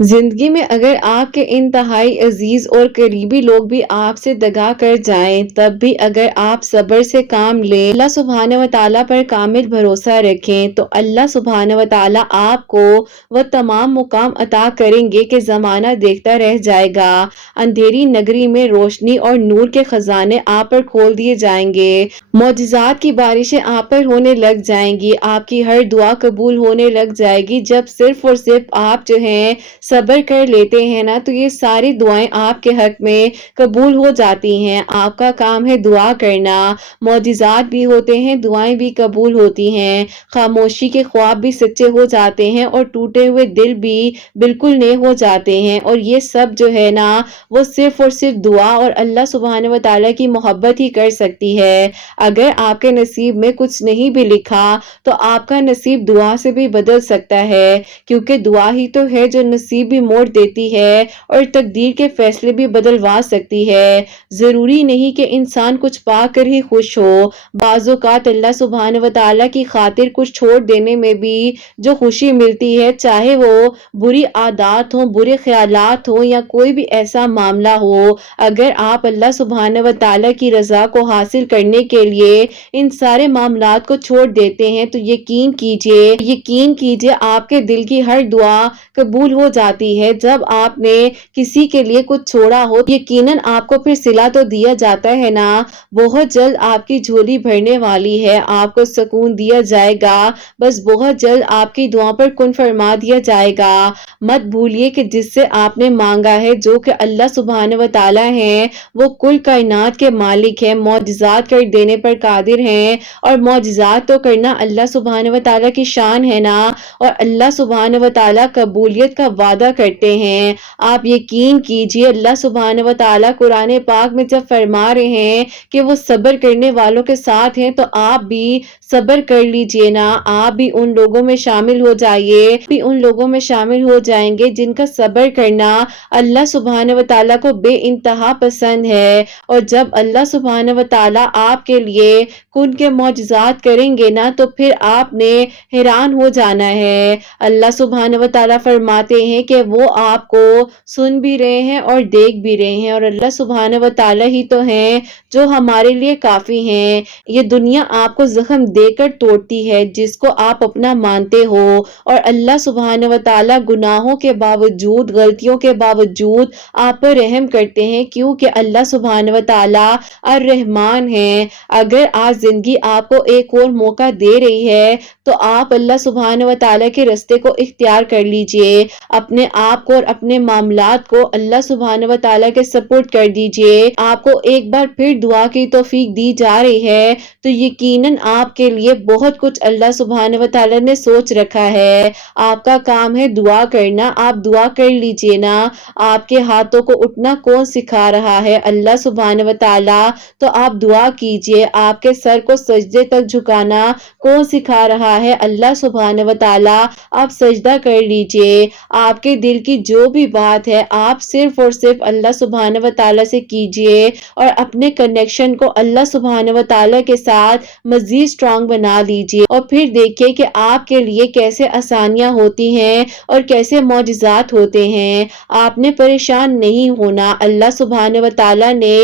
زندگی میں اگر آپ کے انتہائی عزیز اور قریبی لوگ بھی آپ سے دگا کر جائیں، تب بھی اگر آپ صبر سے کام لیں، اللہ سبحانہ و تعالیٰ پر کامل بھروسہ رکھیں، تو اللہ سبحانہ و تعالیٰ آپ کو وہ تمام مقام عطا کریں گے کہ زمانہ دیکھتا رہ جائے گا۔ اندھیری نگری میں روشنی اور نور کے خزانے آپ پر کھول دیے جائیں گے، معجزات کی بارشیں آپ پر ہونے لگ جائیں گی، آپ کی ہر دعا قبول ہونے لگ جائے گی۔ جب صرف اور صرف آپ جو ہیں صبر کر لیتے ہیں نا، تو یہ ساری دعائیں آپ کے حق میں قبول ہو جاتی ہیں۔ آپ کا کام ہے دعا کرنا، معجزات بھی ہوتے ہیں، دعائیں بھی قبول ہوتی ہیں، خاموشی کے خواب بھی سچے ہو جاتے ہیں اور ٹوٹے ہوئے دل بھی بالکل نئے ہو جاتے ہیں، اور یہ سب جو ہے نا وہ صرف اور صرف دعا اور اللہ سبحانہ و تعالیٰ کی محبت ہی کر سکتی ہے۔ اگر آپ کے نصیب میں کچھ نہیں بھی لکھا تو آپ کا نصیب دعا سے بھی بدل سکتا ہے، کیونکہ دعا ہی تو ہے جو نصیب بھی موڑ دیتی ہے اور تقدیر کے فیصلے بھی بدلوا سکتی ہے۔ ضروری نہیں کہ انسان کچھ پا کر ہی خوش ہو، بعض اوقات اللہ سبحانہ و تعالیٰ کی خاطر کچھ چھوڑ دینے میں بھی جو خوشی ملتی ہے، چاہے وہ بری عادات ہوں، برے خیالات ہوں یا کوئی بھی ایسا معاملہ ہو، اگر آپ اللہ سبحانہ و تعالیٰ کی رضا کو حاصل کرنے کے لیے ان سارے معاملات کو چھوڑ دیتے ہیں، تو یقین کیجئے آپ کے دل کی ہر دعا قبول ہو جاتی ہے۔ جب آپ نے کسی کے لیے کچھ چھوڑا ہو، یقیناً آپ کو پھر صلہ تو دیا جاتا ہے نا۔ بہت جلد آپ کی جھولی بھرنے والی ہے، آپ کو سکون دیا جائے گا، بس بہت جلد آپ کی دعا پر کن فرما دیا جائے گا۔ مت بھولیے کہ جس سے آپ نے مانگا ہے، جو کہ اللہ سبحانہ و تعالیٰ ہیں، وہ کل کائنات کے مالک ہیں، معجزات کر دینے پر قادر ہیں، اور معجزات تو کرنا اللہ سبحانہ و تعالیٰ کی شان ہے نا، اور اللہ سبحانہ و تعالیٰ قبولیت کا وعدہ کرتے ہیں۔ آپ یقین کیجئے اللہ سبحانہ و تعالیٰ قرآن پاک میں جب فرما رہے ہیں کہ وہ صبر کرنے والوں کے ساتھ ہیں، تو آپ بھی صبر کر لیجئے نا، آپ بھی ان لوگوں میں شامل ہو جائیں گے جن کا صبر کرنا اللہ سبحانہ و تعالیٰ کو بے انتہا پسند ہے۔ اور جب اللہ سبحانہ و تعالیٰ آپ کے لیے کن کے معجزات کریں گے نا، تو پھر آپ نے حیران ہو جانا ہے۔ اللہ سبحانہ و تعالیٰ فرماتے ہیں کہ وہ آپ کو سن بھی رہے ہیں اور دیکھ بھی رہے ہیں، اور اللہ سبحانہ و تعالیٰ ہی تو ہیں جو ہمارے لیے کافی ہیں۔ یہ دنیا آپ کو زخم دے کر توڑتی ہے جس کو آپ اپنا مانتے ہو، اور اللہ سبحانہ و تعالیٰ گناہوں کے باوجود، غلطیوں کے باوجود آپ پر رحم کرتے ہیں، کیونکہ اللہ سبحانہ و تعالیٰ الرحمن ہیں۔ اگر آج زندگی آپ کو ایک اور موقع دے رہی ہے، تو آپ اللہ سبحانہ و تعالیٰ کے راستے کو اختیار کر لیجئے، اپنے آپ کو اور اپنے معاملات کو اللہ سبحانہ و تعالیٰ کے سپورٹ کر دیجئے۔ آپ کو ایک بار پھر دعا کی توفیق دی جا رہی ہے، تو یقیناً آپ کے لیے بہت کچھ اللہ سبحانہ و تعالیٰ نے سوچ رکھا ہے۔ آپ کا کام ہے دعا کرنا، آپ دعا کر لیجئے نا۔ آپ کے ہاتھوں کو اٹھنا کون سکھا رہا ہے؟ اللہ سبحانہ و تعالیٰ۔ تو آپ دعا کیجئے۔ آپ کے سر کو سجدے تک جھکانا کون سکھا رہا ہے؟ اللہ سبحانہ و تعالیٰ۔ آپ سجدہ کر لیجئے۔ آپ کے دل کی جو بھی بات ہے، آپ صرف اور صرف اللہ سبحانہ و تعالیٰ سے کیجئے، اور اپنے کنیکشن کو اللہ سبحانہ و تعالیٰ کے ساتھ مزید اسٹرانگ بنا لیجئے، اور پھر دیکھیں کہ آپ کے لیے کیسے آسانیاں ہوتی ہیں اور کیسے معجزات ہوتے ہیں۔ آپ نے پریشان نہیں ہونا، اللہ سبحانہ و تعالیٰ نے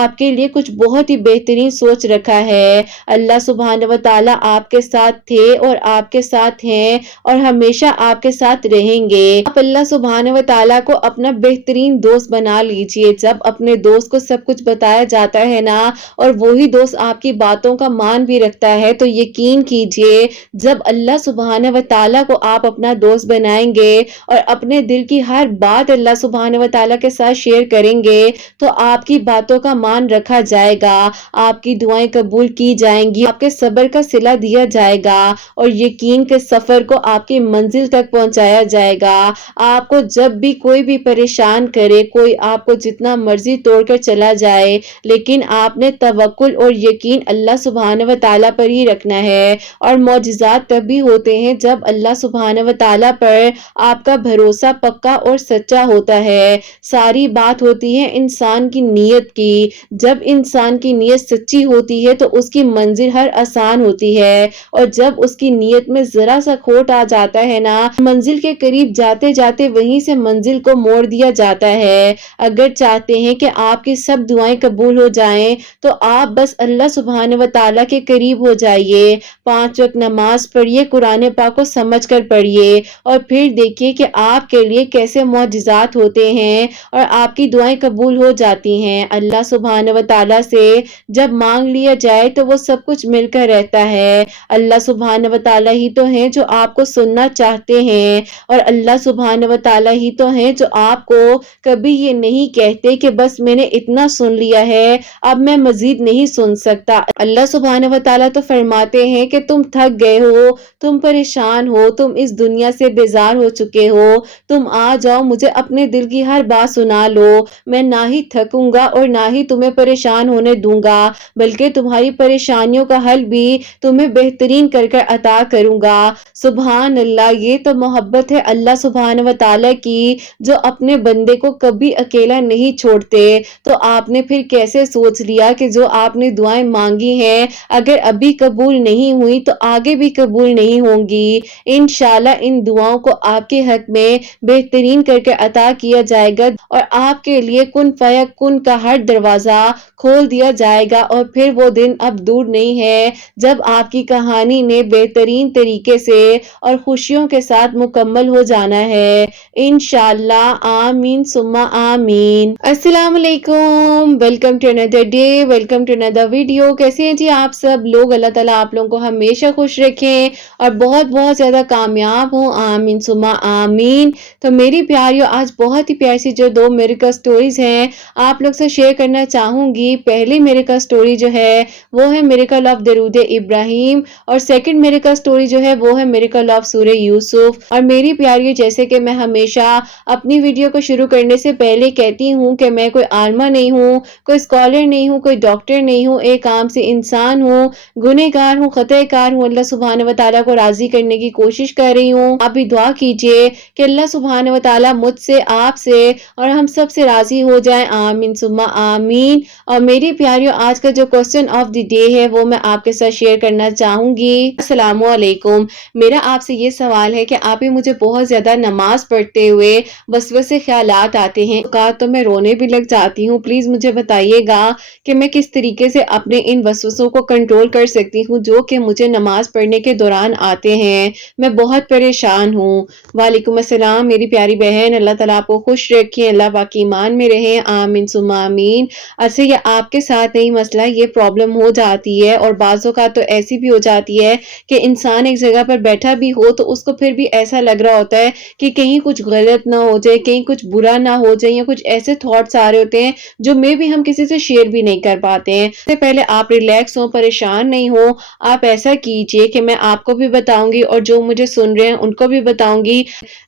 آپ کے لیے کچھ بہت ہی بہترین سوچ رکھا ہے۔ اللہ سبحانہ و تعالیٰ آپ کے ساتھ تھے اور آپ کے ساتھ ہیں اور ہمیشہ آپ کے ساتھ رہیں گے۔ آپ اللہ سبحانہ و تعالیٰ کو اپنا بہترین دوست بنا لیجئے۔ جب اپنے دوست کو سب کچھ بتایا جاتا ہے نا، اور وہی دوست آپ کی باتوں کا مان بھی رکھتا ہے، تو یقین کیجئے جب اللہ سبحانہ و تعالیٰ کو آپ اپنا دوست بنائیں گے اور اپنے دل کی ہر بات اللہ سبحانہ و تعالیٰ کے ساتھ شیئر کریں گے، تو آپ کی باتوں کا مان رکھا جائے گا، آپ کی دعائیں قبول کی جائیں گی، آپ کے صبر کا صلہ دیا جائے گا، اور یقین کے سفر کو آپ کی منزل تک پہنچایا جائے گا۔ آپ کو جب بھی کوئی بھی پریشان کرے، کوئی آپ کو جتنا مرضی توڑ کر چلا جائے، لیکن آپ نے توکل اور یقین اللہ سبحانہ و تعالیٰ پر ہی نہیں رکھنا ہے۔ اور معجزات تبھی ہوتے ہیں جب اللہ سبحانہ و تعالیٰ پر آپ کا بھروسہ پکا اور سچا ہوتا ہے۔ ساری بات ہوتی ہے انسان کی نیت کی۔ جب انسان کی نیت سچی ہوتی ہے تو اس کی منزل ہر آسان ہوتی ہے، اور جب اس کی نیت میں ذرا سا کھوٹ آ جاتا ہے نا، منزل کے قریب جاتے جاتے وہیں سے منزل کو موڑ دیا جاتا ہے۔ اگر چاہتے ہیں کہ آپ کی سب دعائیں قبول ہو جائیں تو آپ بس اللہ سبحانہ و تعالیٰ کے قریب ہو جائیے، 5 وقت نماز پڑھیے، قرآن پاک کو سمجھ کر پڑھیے، اور پھر دیکھیے کہ آپ کے لیے کیسے معجزات ہوتے ہیں اور آپ کی دعائیں قبول ہو جاتی ہیں۔ اللہ سبحانہ و تعالیٰ سے جب مانگ لیا جائے تو وہ سب کچھ مل کر رہتا ہے۔ اللہ سبحانہ و تعالیٰ ہی تو ہیں جو آپ کو سننا چاہتے ہیں، اور اللہ سبحانہ و تعالیٰ ہی تو ہیں جو آپ کو کبھی یہ نہیں کہتے کہ بس میں نے اتنا سن لیا ہے، اب میں مزید نہیں سن سکتا۔ اللہ سبحانہ و تعالیٰ تو فرماتے ہیں کہ تم تھک گئے ہو، تم پریشان ہو، تم اس دنیا سے بیزار ہو چکے ہو، تم آ جاؤ مجھے اپنے دل کی ہر بات سنا لو، میں نہ ہی تھکوں گا اور نہ ہی تمہیں پریشان ہونے دوں گا، بلکہ تمہاری پریشانیوں کا حل بھی تمہیں بہترین کر کر عطا کروں گا۔ سبحان اللہ، یہ تو محبت ہے اللہ سبحانہ و تعالیٰ کی، جو اپنے بندے کو کبھی اکیلا نہیں چھوڑتے۔ تو آپ نے پھر کیسے سوچ لیا کہ جو آپ نے دعائیں مانگی ہیں اگر ابھی قبول نہیں ہوئی تو آگے بھی قبول نہیں ہوں گی؟ انشاءاللہ ان دعاؤں کو آپ کے حق میں بہترین کر کے عطا کیا جائے گا، اور آپ کے لیے کن فیکن کا ہر دروازہ کھول دیا جائے گا، اور پھر وہ دن اب دور نہیں ہے جب آپ کی کہانی نے بہترین طریقے سے اور خوشیوں کے ساتھ مکمل ہو جانا ہے انشاءاللہ۔ آمین ثم آمین۔ السلام علیکم، welcome to another day, welcome to another video. کیسے ہیں جی آپ سب لوگ؟ اللہ تعالیٰ آپ لوگوں کو ہمیشہ خوش رکھیں اور بہت بہت زیادہ کامیاب ہوں، آمین ثم آمین۔ تو میری پیاریوں، آج بہت ہی پیاری سی جو 2 میریکل سٹوریز ہیں آپ لوگ سے شیئر کرنا چاہوں گی۔ پہلی میریکل سٹوری جو ہے وہ ہے میریکل آف درود ابراہیم، اور سیکنڈ میریکل سٹوری جو ہے وہ ہے میریکل آف سورہ یوسف۔ اور میری پیاریوں، جیسے کہ میں ہمیشہ اپنی ویڈیو کو شروع کرنے سے پہلے کہتی ہوں کہ میں کوئی عالمہ نہیں ہوں، کوئی اسکالر نہیں ہوں، کوئی ڈاکٹر نہیں ہوں، ایک عام سے انسان ہوں، گنہگار ہوں، خطا کار ہوں، اللہ سبحانہ و تعالیٰ کو راضی کرنے کی کوشش کر رہی ہوں۔ آپ بھی دعا کیجئے کہ اللہ سبحانہ و تعالیٰ مجھ سے، آپ سے اور ہم سب سے راضی ہو جائیں، آمین ثم آمین۔ اور میری پیاریوں، آج کا جو کوسچن آف دی ڈے ہے وہ میں آپ کے ساتھ شیئر کرنا چاہوں گی۔ السلام علیکم، میرا آپ سے یہ سوال ہے کہ آپ ہی مجھے بہت زیادہ نماز پڑھتے ہوئے وسوسے خیالات آتے ہیں تو میں رونے بھی لگ جاتی ہوں، پلیز مجھے بتائیے گا کہ میں کس طریقے سے اپنے ان وسوسوں کو کنٹرول کر سکتی ہوں جو کہ مجھے نماز پڑھنے کے دوران آتے ہیں، میں بہت پریشان ہوں۔ وعلیکم السلام میری پیاری بہن، اللہ تعالیٰ آپ کو خوش رکھیں، اللہ باقی ایمان میں رہیں، آمین ثم آمین۔ ایسے یہ آپ کے ساتھ نہیں مسئلہ، یہ پرابلم ہو جاتی ہے، اور بعض اوقات تو ایسی بھی ہو جاتی ہے کہ انسان ایک جگہ پر بیٹھا بھی ہو تو اس کو پھر بھی ایسا لگ رہا ہوتا ہے کہ کہیں کچھ غلط نہ ہو جائے، کہیں کچھ برا نہ ہو جائے، یا کچھ ایسے تھاٹس آ رہے ہوتے ہیں جو میں بھی ہم کسی سے شیئر بھی نہیں کر پاتے ہیں۔ اس سے پہلے آپ ریلیکس ہوں، پریشان نہیں ہو، آپ ایسا کیجئے کہ میں آپ کو بھی بتاؤں گی اور جو مجھے سن رہے ہیں ان کو بھی بتاؤں گی۔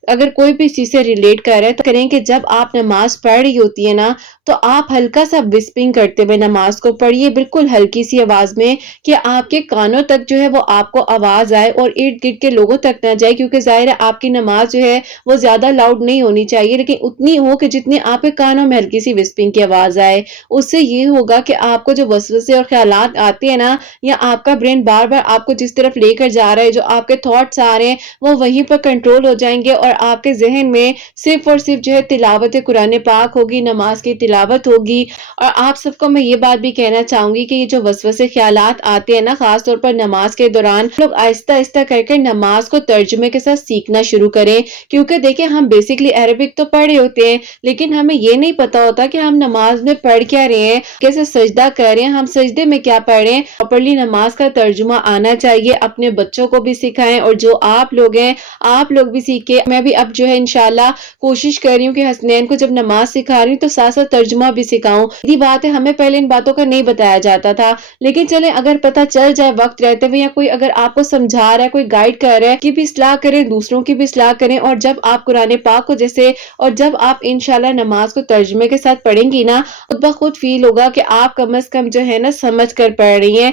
اگر کوئی بھی اس چیز سے ریلیٹ کر رہا ہے تو کریں کہ جب آپ نماز پڑھ رہی ہوتی ہے نا تو آپ ہلکا سا وسپنگ کرتے ہوئے نماز کو پڑھیے، بالکل ہلکی سی آواز میں، کہ آپ کے کانوں تک جو ہے وہ آپ کو آواز آئے اور ارد گرد کے لوگوں تک نہ جائے، کیونکہ ظاہر ہے آپ کی نماز جو ہے وہ زیادہ لاؤڈ نہیں ہونی چاہیے، لیکن اتنی ہو کہ جتنی آپ کے کانوں میں ہلکی سی وسپنگ کی آواز آئے۔ اس سے یہ ہوگا کہ آپ کو جو وسوسے اور خیالات آتے ہیں نا، یا آپ کا برین بار بار آپ کو جس طرف لے کر جا رہا ہے، جو آپ کے تھاٹس آ رہے ہیں وہ وہیں پر کنٹرول ہو جائیں گے، اور آپ کے ذہن میں صرف اور صرف جو ہے تلاوت قرآن پاک ہوگی، نماز کی تلاوت ہوگی۔ اور آپ سب کو میں یہ بات بھی کہنا چاہوں گی کہ یہ جو وسوسے خیالات آتے ہیں نا، خاص طور پر نماز کے دوران، لوگ آہستہ آہستہ کر کے نماز کو ترجمے کے ساتھ سیکھنا شروع کریں، کیونکہ دیکھیں ہم بیسکلی عربک تو پڑھے ہوتے ہیں لیکن ہمیں یہ نہیں پتا ہوتا کہ ہم نماز میں پڑھ کیا رہے ہیں، کیسے سجدہ کر رہے ہیں، ہم سجدے میں کیا پڑھ رہے ہیں۔ پراپرلی نماز کا ترجمہ آنا چاہیے، اپنے بچوں کو بھی سکھائیں، اور جو آپ لوگ ہیں آپ لوگ بھی سیکھیں۔ میں بھی اب جو ہے انشاءاللہ کوشش کر رہی ہوں کہ حسنین کو جب نماز سکھا رہی ہوں تو ساتھ ساتھ ترجمہ بھی سکھاؤں۔ یہ بات ہے، ہمیں پہلے ان باتوں کا نہیں بتایا جاتا تھا، لیکن چلیں اگر پتہ چل جائے وقت رہتے ہوئے، یا کوئی اگر آپ کو سمجھا رہا ہے، کوئی گائیڈ کر رہا ہے، کی بھی اصلاح کریں، دوسروں کی بھی اصلاح کریں، اور جب آپ قرآن پاک کو جیسے، اور جب آپ انشاءاللہ نماز کو ترجمے کے ساتھ پڑھیں گی نا، خود بخود فیل ہوگا کہ آپ کم از کم جو ہے نا سمجھ کر پڑھ رہی ہیں،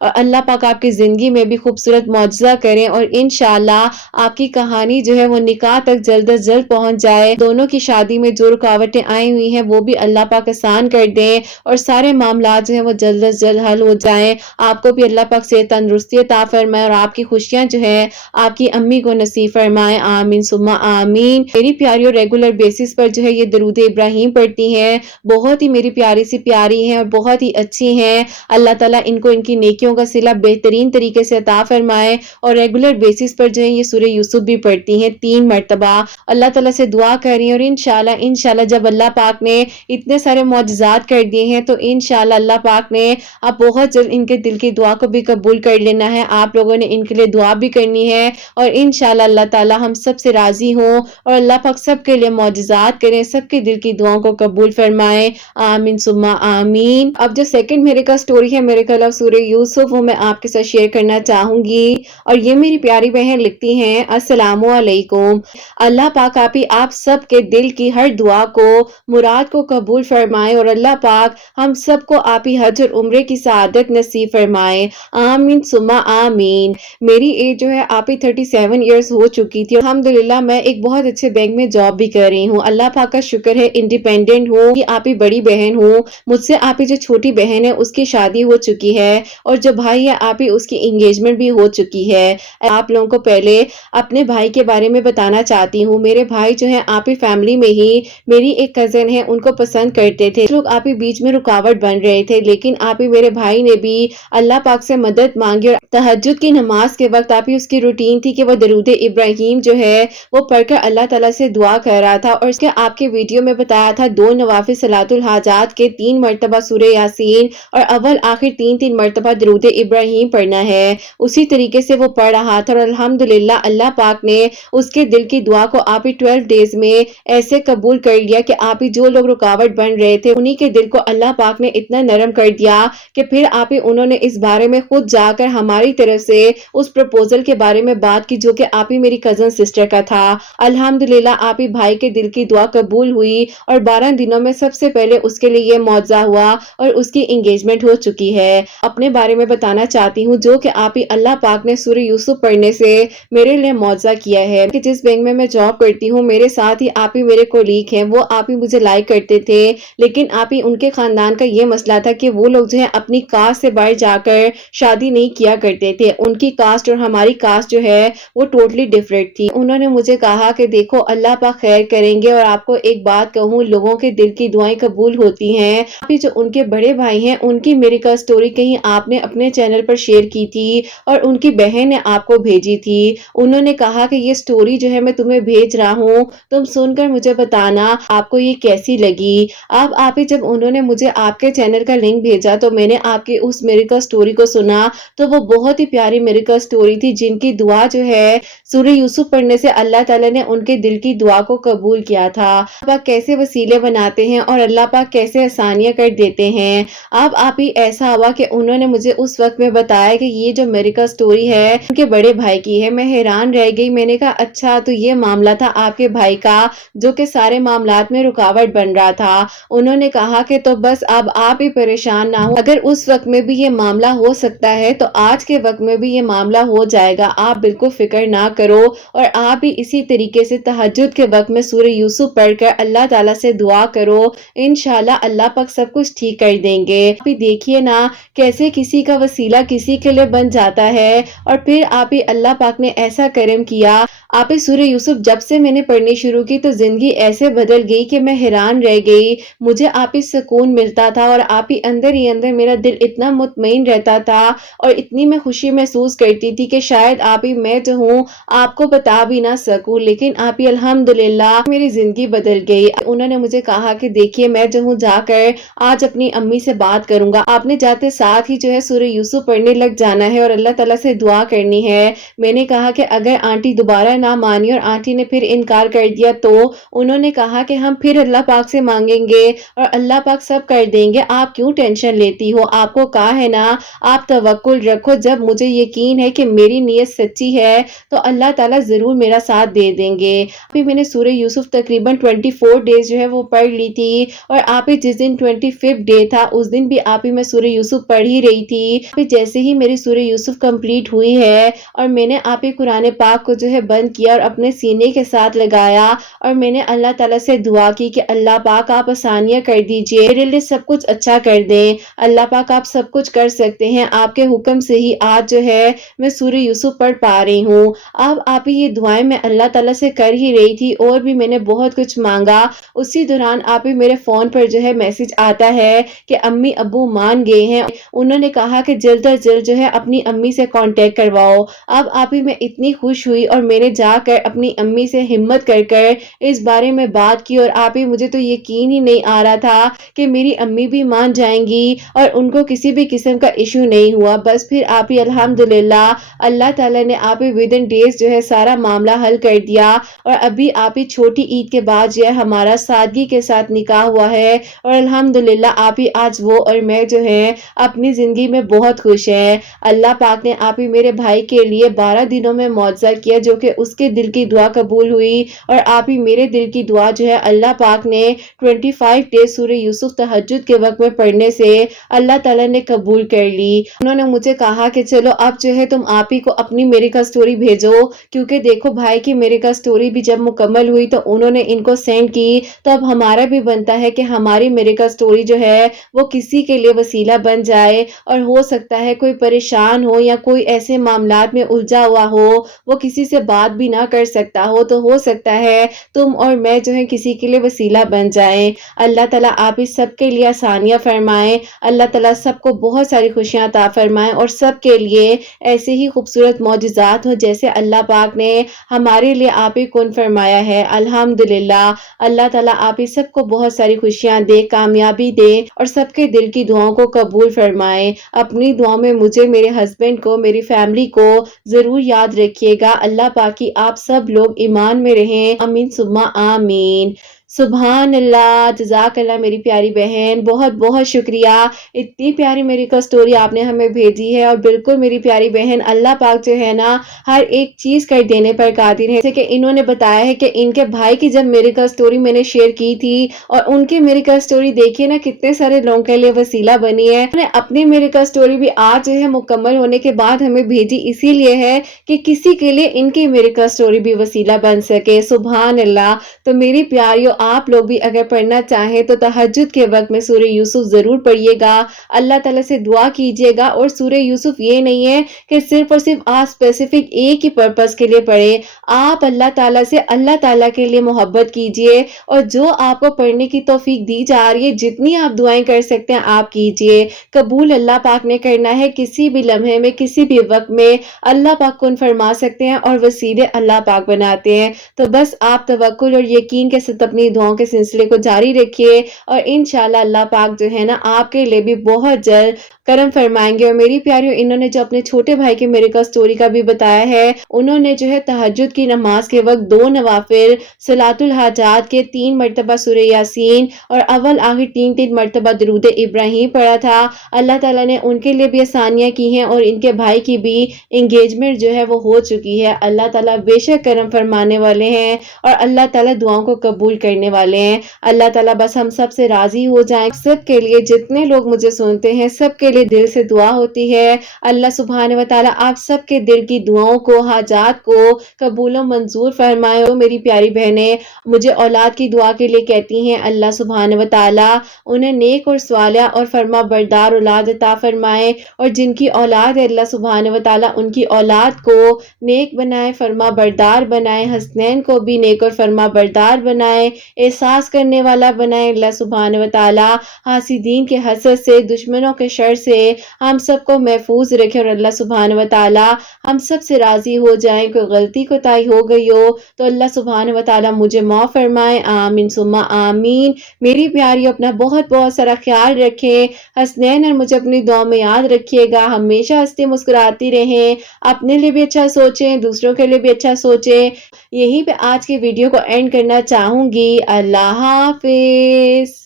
اور اللہ پاک آپ کی زندگی میں بھی خوبصورت معجزہ کریں اور انشاءاللہ آپ کی کہانی جو ہے وہ نکاح تک جلد از جلد پہنچ جائے. دونوں کی شادی میں جو رکاوٹیں آئی ہوئی ہیں وہ بھی اللہ پاک آسان کر دیں اور سارے معاملات جو ہیں وہ جلد از جلد حل ہو جائیں. آپ کو بھی اللہ پاک سے تندرستی عطا فرمائے اور آپ کی خوشیاں جو ہے آپ کی امی کو نصیب فرمائے. آمین ثم آمین. میری پیاری اور ریگولر بیسس پر جو ہے یہ درود ابراہیم پڑھتی ہیں, بہت ہی میری پیاری سی پیاری ہیں اور بہت ہی اچھی ہیں. اللہ تعالیٰ ان کو ان کی نیکیوں کا صلہ بہترین طریقے سے عطا فرمائے اور ریگولر بیسس پر جو ہے یہ سورہ یوسف بھی پڑھتی ہیں 3 مرتبہ. اللہ تعالیٰ سے دعا کر رہی ہیں اور انشاءاللہ جب اللہ پاک نے اتنے سارے معجزات کر دیے ہیں تو انشاءاللہ اللہ پاک نے اب بہت جلد ان کے دل کی دعا کو بھی قبول کر لینا ہے. آپ لوگوں نے ان کے لیے دعا بھی کرنی ہے اور انشاءاللہ اللہ تعالیٰ ہم سب سے راضی ہوں اور اللہ پاک سب کے لیے معجزات کریں, سب کے دل کی دعاؤں کو قبول فرمائے. آمین ثم آمین. اب جو سیکنڈ میرے کا سٹوری ہے میرے کا سورہ یوسف, وہ میں آپ کے ساتھ شیئر کرنا چاہوں گی. اور یہ میری پیاری بہن لکھتی ہیں, السلام علیکم. اللہ پاک آپ سب کے دل کی ہر دعا کو مراد کو قبول فرمائے اور اللہ پاک ہم سب کو آپ ہی حج اور عمرے کی سعادت نصیب فرمائے. آمین ثم آمین. میری ایج جو ہے آپ ہی 37 ایئرس ہو چکی تھی. الحمدللہ میں ایک بہت اچھے بینک میں جاب بھی کر رہی ہوں. اللہ پاک کا شکر ہے انڈیپینڈنٹ ہوں. آپ ہی بڑی بہن ہوں. مجھ سے آپ ہی جو چھوٹی بہن ہے اس کی شادی ہو چکی ہے اور جو بھائی ہے آپ ہی اس کی انگیجمنٹ بھی ہو چکی ہے. آپ لوگوں کو پہلے اپنے بھائی کے بارے میں بتانا چاہتی ہوں. میرے بھائی جو ہیں آپ ہی فیملی میں ہی میری ایک کزن ہے, ان کو پسند کرتے تھے. لوگ آپ ہی بیچ میں رکاوٹ بن رہے تھے, لیکن آپ ہی میرے بھائی نے بھی اللہ پاک سے مدد مانگی اور تہجد کی نماز کے وقت آپ ہی اس کی روٹین تھی کہ وہ درود ابراہیم جو ہے وہ پڑھ کر اللہ تعالیٰ سے دعا کر رہا تھا. اور اس کے آپ کے ویڈیو میں بتایا تھا 2 نوافل صلاۃ الحاجات کے 3 مرتبہ سورہ یاسین اور اول آخر 3 مرتبہ درود ابراہیم پڑھنا ہے. اسی طریقے سے وہ پڑھ رہا تھا اور الحمدللہ اللہ پاک نے اس کے دل کی دعا کو آپ ہی 12 ڈیز میں ایسے قبول کر لیا کہ آپ ہی جو لوگ رکاوٹ بن رہے تھے انہی کے دل کو اللہ پاک نے اتنا نرم کر دیا کہ پھر آپ ہی انہوں نے اس بارے میں خود جا کر ہماری طرف سے اس پروپوزل کے بارے میں بات کی جو کہ آپ ہی میری کزن سسٹر کا تھا. الحمدللہ آپ ہی بھائی کے دل کی دعا قبول ہوئی اور 12 دنوں میں سب سے پہلے اس کے لیے یہ معجزہ ہوا اور اس کی انگیجمنٹ ہو چکی ہے. اپنے بارے میں بتانا چاہتی ہوں جو کہ آپ ہی اللہ پاک نے سورہ یوسف پڑھنے سے میرے لیے معجزہ کیا ہے. کہ جس بینک میں جاب کرتی ہوں میرے ساتھ ہی آپ ہی میرے کولیگ ہیں, وہ آپ ہی مجھے لائک کرتے تھے, لیکن آپ ہی ان کے خاندان کا یہ مسئلہ تھا کہ وہ لوگ جو ہے اپنی کاسٹ سے باہر جا کر شادی نہیں کیا کرتے تھے. ان کی کاسٹ اور ہماری کاسٹ جو ہے وہ ٹوٹلی ڈیفرنٹ تھی. انہوں نے مجھے کہا کہ دیکھو اللہ پاک خیر کریں گے اور آپ کو ایک بات کہوں, لوگوں کے دل کی دعائیں قبول ہوتی ہیں. آپ ہی جو ان کے بڑے بھائی ہیں ان کی میریکل سٹوری کہیں آپ نے اپنے چینل پر شیئر کی تھی اور ان کی بہن نے آپ کو بھیجی تھی. انہوں نے کہا کہ یہ سٹوری جو ہے میں تمہیں بھیج رہا ہوں, تم سن کر مجھے بتانا آپ کو یہ کیسی لگی. اب آپ ہی جب انہوں نے مجھے آپ کے چینل کا لنک بھیجا تو میں نے آپ کی اس میریکل سٹوری کو سنا تو وہ بہت ہی پیاری میریکل سٹوری تھی, جن کی دعا جو ہے سورہ یوسف پڑھنے سے اللہ تعالیٰ نے ان کے دل کی دعا کو قبول کیا تھا. اللہ پاک کیسے وسیلے بناتے ہیں اور اللہ پاک کیسے آسانیاں کر دیتے ہیں. اب آپ ہی ایسا ہوا کہ انہوں نے مجھے اس وقت میں بتایا کہ یہ جو میریکل سٹوری ہے ان کے بڑے بھائی کی ہے. میں حیران رہ گئی, میں نے کہا اچھا تو یہ معاملہ تھا آپ کے بھائی کا جو کہ سارے معاملات میں رکاوٹ بن رہا تھا. انہوں نے کہا کہ تو بس اب آپ ہی پریشان نہ ہو, اگر اس وقت میں بھی یہ معاملہ ہو سکتا ہے تو آج کے وقت میں بھی یہ معاملہ ہو جائے گا, آپ بالکل فکر نہ کرو اور آپ بھی اسی طریقے سے تہجد کے وقت میں سورہ یوسف پڑھ کر اللہ تعالیٰ سے دعا کرو, انشاءاللہ اللہ پاک سب کچھ ٹھیک کر دیں گے. آپ ہی دیکھیے نا کیسے کسی کا وسیلہ کسی کے لیے بن جاتا ہے اور پھر آپ ہی اللہ پاک نے ایسا کرم کیا. آپ ہی سورہ یوسف جب سے میں نے پڑھنی شروع کی تو زندگی ایسے بدل گئی کہ میں حیران رہ گئی. مجھے آپ ہی سکون ملتا تھا اور آپ ہی اندر میرا دل اتنا مطمئن رہتا تھا اور اتنی میں خوشی محسوس کرتی تھی کہ شاید آپ ہی میں جو ہوں آپ کو بتا بھی نہ سکوں, لیکن آپ ہی الحمدللہ میری زندگی بدل گئی. انہوں نے مجھے کہا کہ دیکھیے میں جو ہوں جا کر آج اپنی امی سے بات کروں گا, آپ نے جاتے ساتھ ہی جو ہے سورہ یوسف پڑھنے لگ جانا ہے اور اللہ تعالیٰ سے دعا کرنی ہے. میں نے کہا کہ اگر آنٹی دوبارہ نہ مانی اور آنٹی نے پھر انکار کر دیا تو انہوں نے کہا کہ ہم پھر اللہ پاک سے مانگیں گے اور اللہ پاک سب کر دیں گے, آپ کیوں ٹینشن لیتی ہو. آپ کو کہا ہے نا آپ توکل رکھو, جب مجھے یقین ہے کہ میری نیت سچی ہے تو اللہ تعالیٰ ضرور میرا ساتھ دے دیں گے. ابھی میں نے سورہ یوسف تقریباً 24 ڈیز جو ہے وہ پڑھ لی تھی اور آپ ہی جس دن 25 ڈے تھا اس دن بھی آپ ہی میں سورہ یوسف پڑھ ہی رہی تھی. پھر جیسے ہی میری سورہ یوسف کمپلیٹ ہوئی ہے اور میں نے آپ قرآن پاک کو جو ہے بند کیا اور اپنے سینے کے ساتھ لگایا اور میں نے اللہ تعالیٰ سے دعا کی کہ اللہ پاک آپ آسانیاں کر دیجئے، میرے لیے سب کچھ اچھا کر دیں. اللہ پاک آپ سب کچھ کر سکتے ہیں، آپ کے حکم سے ہی آج جو ہے میں سورہ یوسف پڑھ پا رہی ہوں. اب آپ یہ دعائیں میں اللہ تعالیٰ سے کر ہی رہی تھی اور بھی میں نے بہت کچھ مانگا. اسی دوران آپ میرے فون پر جو ہے میسج آتا ہے کہ امی ابو مان گئے ہیں، انہوں نے کہا کہ جلد از جلد جو ہے اپنی امی سے کانٹیکٹ کرواؤ. اب آپ میں اتنی خوش ہوئی اور میں نے جا کر اپنی امی سے ہمت کر اس بارے میں بات کی اور آپ مجھے تو یقین ہی نہیں آ رہا تھا کہ میری امی بھی مان جائیں گی اور ان کو کسی بھی قسم کا ایشو نہیں ہوا. بس پھر آپ الحمدللہ اللہ تعالیٰ نے آپ ودن ڈیز جو ہے سارا معاملہ حل کر دیا اور ابھی آپ چھوٹی عید کے بعد جو ہے ہمارا سادگی کے ساتھ نکاح ہوا ہے اور الحمدللہ آپ آج وہ اور میں جو ہے اپنی زندگی میں بہت خوش ہیں. اللہ پاک نے آپ میرے بھائی کے لیے 12 دنوں میں معجزہ کیا جو کہ اس کے دل کی دعا قبول ہوئی اور آپ ہی میرے دل کی دعا جو ہے اللہ پاک نے 25 ڈیز سورہ یوسف تہجد کے وقت میں پڑھنے سے اللہ تعالیٰ نے قبول کر لی. انہوں نے مجھے کہا کہ چلو اب جو ہے تم آپ ہی کو اپنی میریکل سٹوری بھیجو، کیونکہ دیکھو بھائی کی میریکل سٹوری بھی جب مکمل ہوئی تو انہوں نے ان کو سینڈ کی، تو اب ہمارا بھی بنتا ہے کہ ہماری میریکل سٹوری جو ہے وہ کسی کے لیے وسیلہ بن جائے اور ہو سکتا ہے کوئی پریشان ہو یا کوئی ایسے معاملات میں الجھا ہوا ہو، وہ کسی سے بات بھی نہ کر سکتا ہو، تو ہو سکتا ہے تم اور میں جو ہے کسی کے لیے وسیلہ بن جائیں. اللہ تعالیٰ آپ اس سب کے لیے آسانیاں فرمائیں، اللہ تعالیٰ سب کو بہت ساری خوشیاں عطا فرمائیں اور سب کے لیے ایسے ہی خوبصورت معجزات ہو جیسے اللہ پاک نے ہمارے لیے آپ ہی کن فرمایا ہے. الحمدللہ اللہ تعالیٰ آپ ہی سب کو بہت ساری خوشیاں دے، کامیابی دے اور سب کے دل کی دعاؤں کو قبول فرمائے. اپنی دعاؤں میں مجھے، میرے ہسبینڈ کو، میری فیملی کو ضرور یاد رکھیے گا. اللہ پاک کی آپ سب لوگ ایمان میں رہیں، آمین ثم آمین. سبحان اللہ، جزاک اللہ میری پیاری بہن، بہت بہت شکریہ. اتنی پیاری میری کا سٹوری آپ نے ہمیں بھیجی ہے اور بالکل میری پیاری بہن، اللہ پاک جو ہے نا ہر ایک چیز کر دینے پر قادر ہے. جیسے کہ انہوں نے بتایا ہے کہ ان کے بھائی کی جب میری کا سٹوری میں نے شیئر کی تھی اور ان کی میری کا سٹوری دیکھیے نا کتنے سارے لوگوں کے لیے وسیلہ بنی ہے. انہوں نے اپنی میری کا سٹوری بھی آج جو ہے مکمل ہونے کے بعد ہمیں بھیجی اسی لیے ہے کہ کسی کے لیے ان کی میری کا سٹوری بھی وسیلہ بن سکے. سبحان اللہ. تو میری پیاریوں، آپ لوگ بھی اگر پڑھنا چاہیں تو تہجد کے وقت میں سورہ یوسف ضرور پڑھیے گا، اللہ تعالیٰ سے دعا کیجیے گا. اور سورہ یوسف یہ نہیں ہے کہ صرف اور صرف آپ اسپیسیفک ایک ہی پرپس کے لیے پڑھیں، آپ اللہ تعالیٰ سے اللہ تعالیٰ کے لیے محبت کیجیے اور جو آپ کو پڑھنے کی توفیق دی جا رہی ہے جتنی آپ دعائیں کر سکتے ہیں آپ کیجیے. قبول اللہ پاک نے کرنا ہے، کسی بھی لمحے میں کسی بھی وقت میں اللہ پاک کن فرما سکتے ہیں اور وسیلے اللہ پاک بناتے ہیں. تو بس آپ توکل اور یقین کے ساتھ اپنی دعاؤں کے سلسلے کو جاری رکھیے اور انشاءاللہ اللہ پاک جو ہے نا آپ کے لیے بھی بہت جلد کرم فرمائیں گے. اور میری پیاریوں، انہوں نے جو اپنے چھوٹے بھائی کے میرے کا سٹوری کا بھی بتایا ہے، انہوں نے جو ہے تہجد کی نماز کے وقت 2 نوافل صلاۃ الحاجات کے 3 مرتبہ سورہ یاسین اور اول آخر 3 مرتبہ درود ابراہیم پڑھا تھا. اللہ تعالیٰ نے ان کے لیے بھی آسانیاں کی ہیں اور ان کے بھائی کی بھی انگیجمنٹ جو ہے وہ ہو چکی ہے. اللہ تعالیٰ بے شک کرم فرمانے والے ہیں اور اللہ تعالیٰ دعاؤں کو قبول کرنے والے ہیں. اللہ تعالیٰ بس ہم سب سے راضی ہو جائیں. سب کے لیے جتنے لوگ مجھے سنتے ہیں سب کے لیے دل سے دعا ہوتی ہے، اللہ سبحانہ و تعالیٰ آپ سب کے دل کی دعاؤں کو، حاجات کو قبول و منظور فرمائے. میری پیاری بہنیں مجھے اولاد کی دعا کے لیے کہتی ہیں اللہ سبحانہ و تعالیٰ انہیں نیک اور صالح اور فرما بردار اولاد عطا فرمائے اور جن کی اولاد ہے اللہ سبحانہ و تعالیٰ ان کی اولاد کو نیک بنائے، فرما بردار بنائے، حسنین کو بھی نیک اور فرما بردار بنائے، احساس کرنے والا بنائے. اللہ سبحانہ و تعالیٰ حاسدین کے حسد سے، دشمنوں کے شر سے ہم سب کو محفوظ رکھے اور اللہ سبحانہ و تعالیٰ ہم سب سے راضی ہو جائیں. کوئی غلطی کوتاہی ہو گئی ہو تو اللہ سبحانہ و تعالیٰ مجھے معاف فرمائے. آمین ثم آمین. میری پیاری اپنا بہت بہت سارا خیال رکھیں. حسنین اور مجھے اپنی دعا میں یاد رکھیے گا. ہمیشہ ہنستی مسکراتی رہیں، اپنے لیے بھی اچھا سوچیں، دوسروں کے لیے بھی اچھا سوچیں. یہیں پہ آج کی ویڈیو کو اینڈ کرنا چاہوں گی. اللہ حافظ.